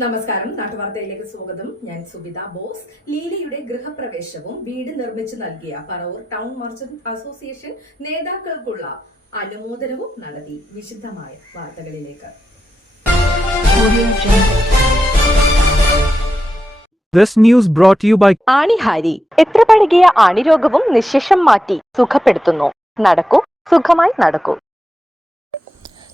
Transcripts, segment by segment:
നമസ്കാരം. നാട്ടുവാർത്തയിലേക്ക് സ്വാഗതം. ഞാൻ സുബിത ബോസ്. ലീലയുടെ ഗൃഹപ്രവേശവും വീട് നിർമ്മിച്ചു നൽകിയ പറവൂർ ടൗൺ മർച്ചന്റ് അസോസിയേഷൻ നേതാക്കൾക്കുള്ള അനുമോദനവും നടത്തി. വിശുദ്ധമായ വാർത്തകളിലേക്ക്. This news brought you by ആണിഹാരി എത്ര പഴകിയ ആണിരോഗവും നിശേഷം മാറ്റി സുഖപ്പെടുത്തുന്നു. നടക്കൂ സുഖമായി നടക്കൂ.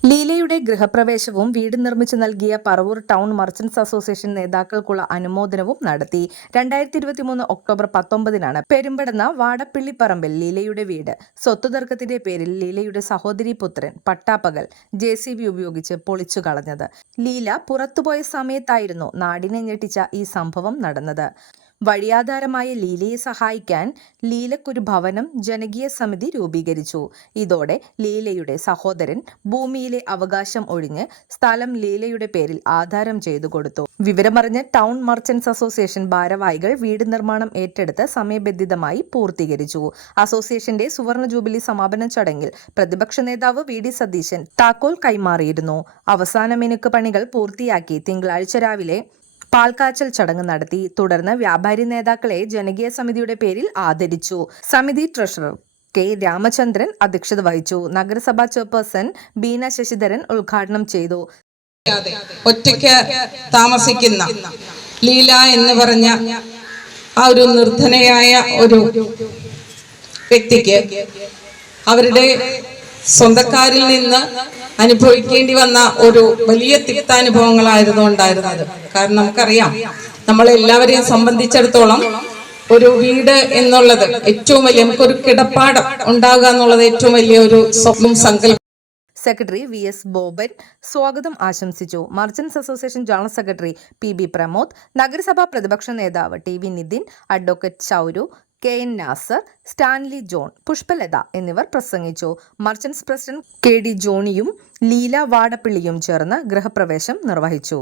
ലീലയുടെ ഗൃഹപ്രവേശവും വീട് നിർമ്മിച്ചു നൽകിയ പറവൂർ ടൗൺ മർച്ചന്റ്സ് അസോസിയേഷൻ നേതാക്കൾക്കുള്ള അനുമോദനവും നടത്തി. രണ്ടായിരത്തി ഇരുപത്തിമൂന്ന് ഒക്ടോബർ പത്തൊമ്പതിനാണ് പെരുമ്പടന്ന വാടപ്പിള്ളിപ്പറമ്പിൽ ലീലയുടെ വീട്. സ്വത്തുതർക്കത്തിന്റെ പേരിൽ ലീലയുടെ സഹോദരി പുത്രൻ പട്ടാപ്പകൽ ജെ സി ബി ഉപയോഗിച്ച് പൊളിച്ചു കളഞ്ഞത്. ലീല പുറത്തുപോയ സമയത്തായിരുന്നു നാടിനെ ഞെട്ടിച്ച ഈ സംഭവം നടന്നത്. വഴിയാധാരമായ ലീലയെ സഹായിക്കാൻ ലീലക്കൊരു ഭവനം ജനകീയ സമിതി രൂപീകരിച്ചു. ഇതോടെ ലീലയുടെ സഹോദരൻ ഭൂമിയിലെ അവകാശം ഒഴിഞ്ഞ് സ്ഥലം ലീലയുടെ പേരിൽ ആധാരം ചെയ്തു കൊടുത്തു. വിവരമറിഞ്ഞ ടൗൺ മർച്ചന്റ്സ് അസോസിയേഷൻ ഭാരവാഹികൾ വീട് നിർമ്മാണം ഏറ്റെടുത്ത് സമയബന്ധിതമായി പൂർത്തീകരിച്ചു. അസോസിയേഷന്റെ സുവർണ ജൂബിലി സമാപന ചടങ്ങിൽ പ്രതിപക്ഷ നേതാവ് വി ഡി സതീശൻ താക്കോൽ കൈമാറിയിരുന്നു. അവസാന മിനുക്ക് പണികൾ പൂർത്തിയാക്കി തിങ്കളാഴ്ച രാവിലെ പാൽക്കാച്ചൽ ചടങ്ങ് നടത്തി തുടർന്ന് വ്യാപാരി നേതാക്കളെ ജനകീയ സമിതിയുടെ പേരിൽ ആദരിച്ചു. സമിതി ട്രഷറർ കെ രാമചന്ദ്രൻ അധ്യക്ഷത വഹിച്ചു. നഗരസഭാ ചെയർപേഴ്സൺ ബീന ശശിധരൻ ഉദ്ഘാടനം ചെയ്തു. ഒറ്റയ്ക്ക് താമസിക്കുന്ന ലീല എന്ന് പറഞ്ഞ ആ ഒരു നിർധനയായ ഒരു വ്യക്തിക്ക് അവരുടെ സ്വന്തക്കാരിൽ നിന്ന് അനുഭവിക്കേണ്ടി വന്ന ഒരു വലിയ തിക്താനുഭവങ്ങളായിരുന്നു ഉണ്ടായിരുന്നത്. കാരണം നമുക്കറിയാം നമ്മളെല്ലാവരെയും സംബന്ധിച്ചിടത്തോളം ഒരു വീട് എന്നുള്ളത് ഏറ്റവും വലിയ നമുക്കൊരു കിടപ്പാടം ഉണ്ടാകുക എന്നുള്ളത് ഏറ്റവും വലിയ ഒരു സ്വപ്നം സങ്കല്പം. സെക്രട്ടറി വി എസ് ബോബൻ സ്വാഗതം ആശംസിച്ചു. Merchants association general secretary P B Pramod നഗരസഭാ പ്രതിപക്ഷ നേതാവ് T V Nitin advocate Chauru K N Nasar Stanley John Pushpalatha എന്നിവർ പ്രസംഗിച്ചു. മർച്ചൻസ് പ്രസിഡന്റ് കെ ഡി ജോണിയും ലീല വാടപ്പിള്ളിയും ചേർന്ന് ഗൃഹപ്രവേശം നിർവഹിച്ചു.